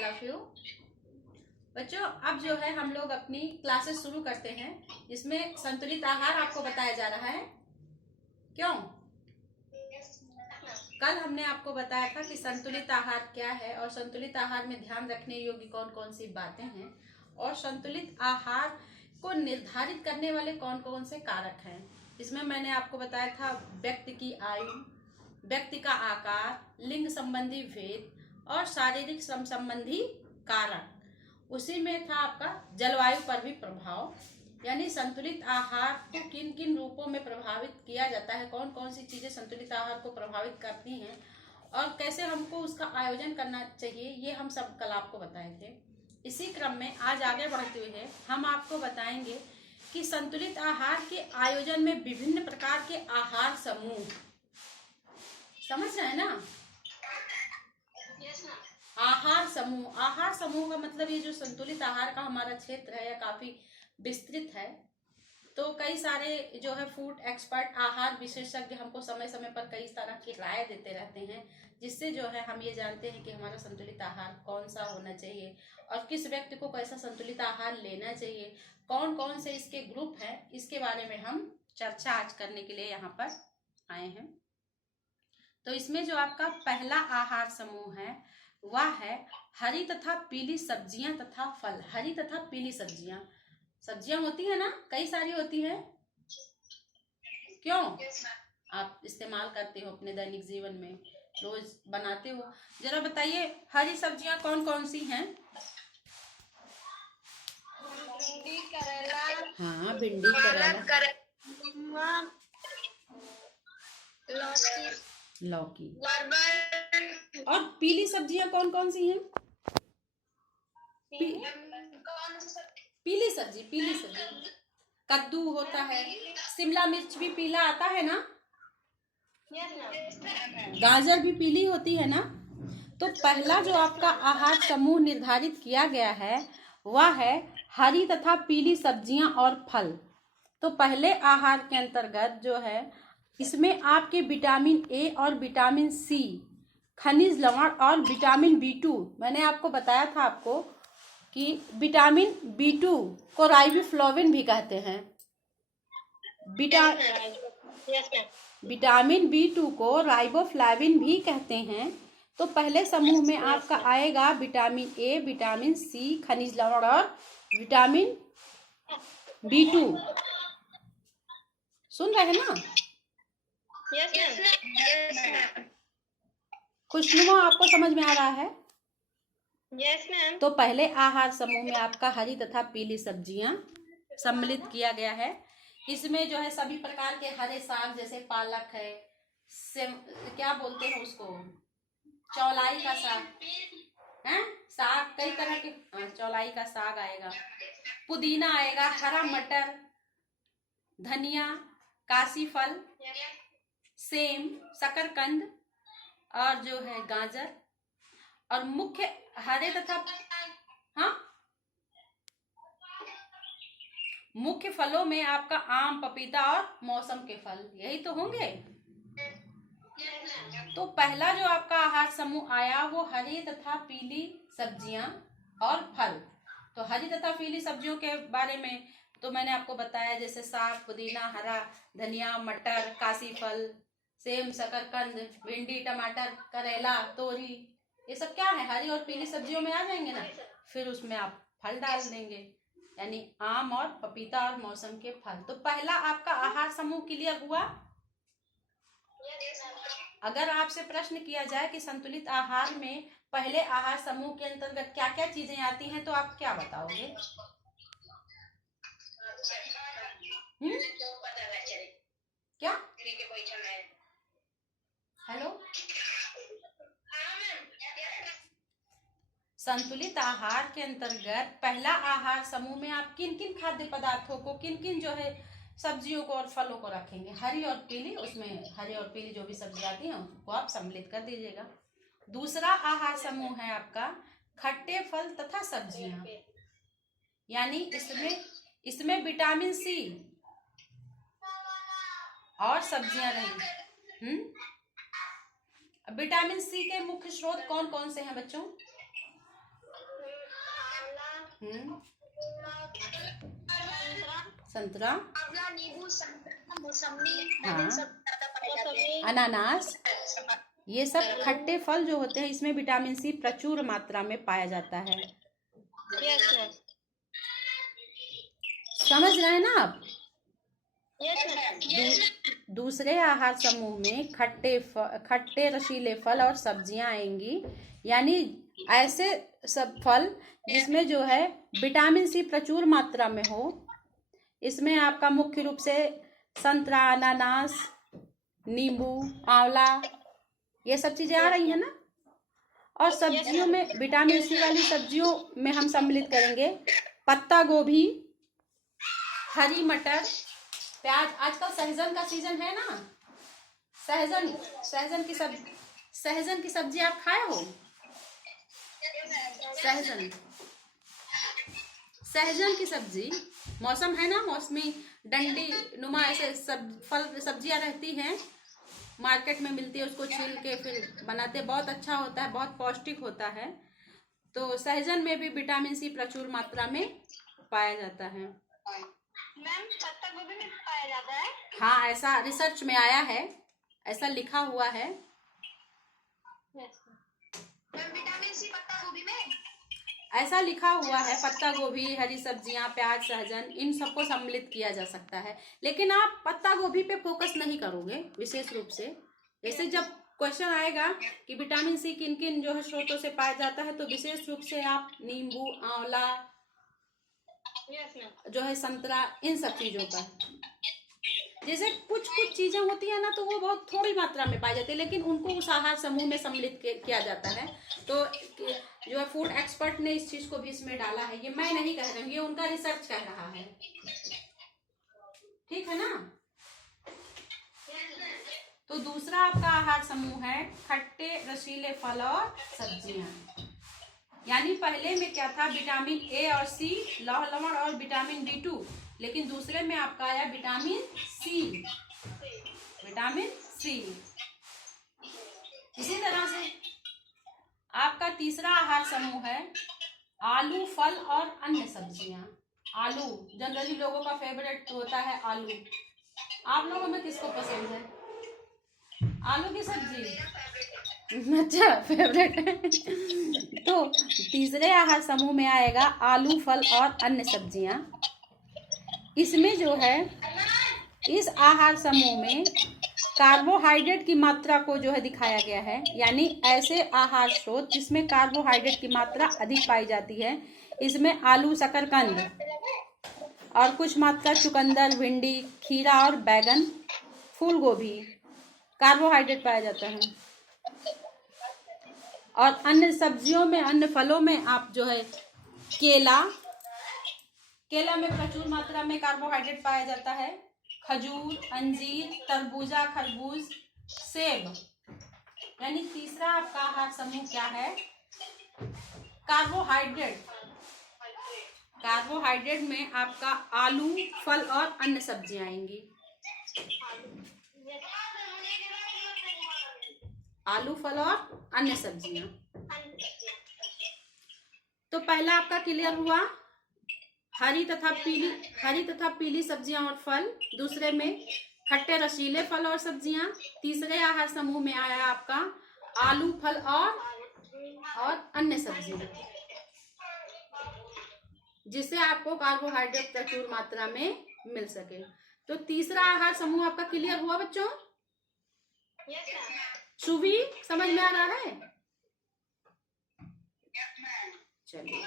All of you. बच्चों अब जो है हम लोग अपनी क्लासेस शुरू करते हैं। इसमें संतुलित आहार आपको बताया जा रहा है। क्यों? कल हमने आपको बताया था कि संतुलित आहार क्या है और संतुलित आहार में ध्यान रखने योग्य कौन कौन सी बातें हैं और संतुलित आहार को निर्धारित करने वाले कौन कौन से कारक हैं। इसमें मैंने आपको बताया था व्यक्ति की आयु, व्यक्ति का आकार, लिंग संबंधी भेद और शारीरिक श्रम संबंधी कारक। उसी में था आपका जलवायु पर भी प्रभाव, यानी संतुलित आहार को किन किन रूपों में प्रभावित किया जाता है, कौन कौन सी चीजें संतुलित आहार को प्रभावित करती हैं और कैसे हमको उसका आयोजन करना चाहिए, ये हम सब कल आपको बताए थे। इसी क्रम में आज आगे बढ़ते हुए हम आपको बताएंगे कि संतुलित आहार के आयोजन में विभिन्न प्रकार के आहार समूह, समझ रहे हैं ना? आहार समूह का मतलब ये जो संतुलित आहार का हमारा क्षेत्र है यह काफी विस्तृत है। तो कई सारे जो है फूड एक्सपर्ट, आहार विशेषज्ञ हमको समय समय पर कई तरह की राय देते रहते हैं, जिससे जो है हम ये जानते हैं कि हमारा संतुलित आहार कौन सा होना चाहिए और किस व्यक्ति को कैसा संतुलित आहार लेना चाहिए, कौन कौन से इसके ग्रुप हैं, इसके बारे में हम चर्चा आज करने के लिए यहाँ पर आए हैं। तो इसमें जो आपका पहला आहार समूह है वह है हरी तथा पीली सब्जियां तथा फल। हरी तथा पीली सब्जियां होती है ना, कई सारी होती है। क्यों? आप इस्तेमाल करते हो अपने दैनिक जीवन में, रोज बनाते हो। जरा बताइए हरी सब्जियां कौन कौन सी हैं? भिंडी, करेला। हाँ, भिंडी, करेला, लौकी। और पीली सब्जियां कौन कौन सी हैं? पीली सब्जी कद्दू होता है, शिमला मिर्च भी पीला आता है ना, गाजर भी पीली होती है ना। तो पहला जो आपका आहार समूह निर्धारित किया गया है वह है हरी तथा पीली सब्जियां और फल। तो पहले आहार के अंतर्गत जो है इसमें आपके विटामिन ए और विटामिन सी, खनिज लवण और विटामिन B2, मैंने आपको बताया था आपको कि विटामिन B2 को राइबोफ्लाविन भी कहते हैं। विटामिन B2 को राइबोफ्लाविन भी कहते हैं। तो पहले समूह में आपका आएगा विटामिन ए, विटामिन सी, खनिज लवण और विटामिन B2। सुन रहे हैं ना? खुशनुमा आपको समझ में आ रहा है? Yes ma'am. तो पहले आहार समूह में आपका हरी तथा पीली सब्जियां सम्मिलित किया गया है। इसमें जो है सभी प्रकार के हरे साग, जैसे पालक है, क्या बोलते हैं उसको, चौलाई का साग है, साग कई तरह के, चौलाई का साग आएगा, पुदीना आएगा, हरा मटर, धनिया, काशी फल, सेम, शकरकंद और जो है गाजर। और मुख्य हरे तथा मुख्य फलों में आपका आम, पपीता और मौसम के फल, यही तो होंगे। तो पहला जो आपका आहार समूह आया वो हरी तथा पीली सब्जियां और फल। तो हरी तथा पीली सब्जियों के बारे में तो मैंने आपको बताया, जैसे साग, पुदीना, हरा धनिया, मटर, काशी फल, सेम, शकरकंद, भिंडी, टमाटर, करेला, तोरी, ये सब क्या है, हरी और पीली सब्जियों में आ जाएंगे ना। फिर उसमें आप फल डाल देंगे, यानी आम और पपीता और मौसम के फल। तो पहला आपका आहार समूह क्लियर हुआ। अगर आपसे प्रश्न किया जाए कि संतुलित आहार में पहले आहार समूह के अंतर्गत क्या क्या चीजें आती हैं तो आप क्या बताओगे? क्या? हेलो, संतुलित आहार के अंतर्गत पहला आहार समूह में आप किन किन खाद्य पदार्थों को, किन किन जो है सब्जियों को और फलों को रखेंगे? हरी और पीली, उसमें हरी और पीली जो भी सब्जी आती हैं उसको आप सम्मिलित कर दीजिएगा। दूसरा आहार समूह है आपका खट्टे फल तथा सब्जियां, यानी इसमें विटामिन सी और सब्जियां रहेंगी। विटामिन सी के मुख्य स्रोत कौन कौन से हैं बच्चों? संतरा, आंवला, नींबू, संतरा, मौसमी, हाँ, सब ज्यादा पाए जाते हैं। अनानास, ये सब खट्टे फल जो होते हैं इसमें विटामिन सी प्रचुर मात्रा में पाया जाता है। Yes ma'am. समझ रहे हैं ना आप? Yes ma'am. दूसरे आहार समूह में खट्टे रसीले फल और सब्जियां आएंगी, यानी ऐसे सब फल जिसमें जो है विटामिन सी प्रचुर मात्रा में हो। इसमें आपका मुख्य रूप से संतरा, अनानास, नींबू, आंवला, ये सब चीजें आ रही है ना। और सब्जियों में विटामिन सी वाली सब्जियों में हम सम्मिलित करेंगे पत्ता गोभी, हरी मटर, प्याज। आजकल सहजन का सीजन है ना। सहजन की सब्जी आप खाए हो? सहजन की सब्जी, मौसम है ना, मौसमी डंडी नुमा ऐसे सब्जियां रहती हैं, मार्केट में मिलती है, उसको छील के फिर बनाते, बहुत अच्छा होता है, बहुत पौष्टिक होता है। तो सहजन में भी विटामिन सी प्रचुर मात्रा में पाया जाता है। मैम पत्ता गोभी में पाया जाता है? हाँ, ऐसा रिसर्च में आया है, ऐसा लिखा हुआ है। विटामिन सी पत्ता गोभी में ऐसा लिखा हुआ है, पत्ता गोभी, हरी सब्जियां, प्याज, सहजन, इन सबको सम्मिलित किया जा सकता है। लेकिन आप पत्ता गोभी पे फोकस नहीं करोगे विशेष रूप से। जैसे जब क्वेश्चन आएगा कि विटामिन सी किन किन जो है स्रोतों से पाया जाता है, तो विशेष रूप से आप नींबू, आंवला, जो है संतरा, इन सब चीजों का। जैसे कुछ चीजें होती है ना, तो वो बहुत थोड़ी मात्रा में पाई जाती है, लेकिन उनको उस आहार समूह में सम्मिलित किया जाता है। तो जो है फूड एक्सपर्ट ने इस चीज को भी इसमें डाला है, ये मैं नहीं कह रही हूँ, ये उनका रिसर्च कह रहा है। ठीक है ना। तो दूसरा आपका आहार समूह है खट्टे रसीले फल और सब्जियां। यानी पहले में क्या था, विटामिन ए और सी, लौह लवण और विटामिन B2, लेकिन दूसरे में आपका आया विटामिन सी। इसी तरह से आपका तीसरा आहार समूह है आलू, फल और अन्य सब्जियां। आलू जनरली लोगों का फेवरेट होता है आलू। आप लोगों में किसको पसंद है आलू की सब्जी? अच्छा, फेवरेट है। तो तीसरे आहार समूह में आएगा आलू, फल और अन्य सब्जियां। इसमें जो है, इस आहार समूह में कार्बोहाइड्रेट की मात्रा को जो है दिखाया गया है, यानी ऐसे आहार स्रोत जिसमें कार्बोहाइड्रेट की मात्रा अधिक पाई जाती है। इसमें आलू, शकरकंद और कुछ मात्रा चुकंदर, भिंडी, खीरा और बैगन, फूल गोभी, कार्बोहाइड्रेट पाया जाता है। और अन्य सब्जियों में, अन्य फलों में आप जो है केला में प्रचुर मात्रा में कार्बोहाइड्रेट पाया जाता है। खजूर, अंजीर, तरबूजा, खरबूज, सेब। यानी तीसरा आपका आहार समूह क्या है, कार्बोहाइड्रेट में आपका आलू, फल और अन्य सब्जियां आएंगी। आलू, फल और अन्य सब्जियां। तो पहला आपका क्लियर हुआ, हरी तथा पीली सब्जियां और फल। दूसरे में खट्टे रसीले फल और सब्जियां। तीसरे आहार समूह में आया आपका आलू, फल और अन्य सब्जियां, जिससे आपको कार्बोहाइड्रेट प्रचुर मात्रा में मिल सके। तो तीसरा आहार समूह आपका क्लियर हुआ बच्चों? सुभी समझ में आ रहा है? चलिए।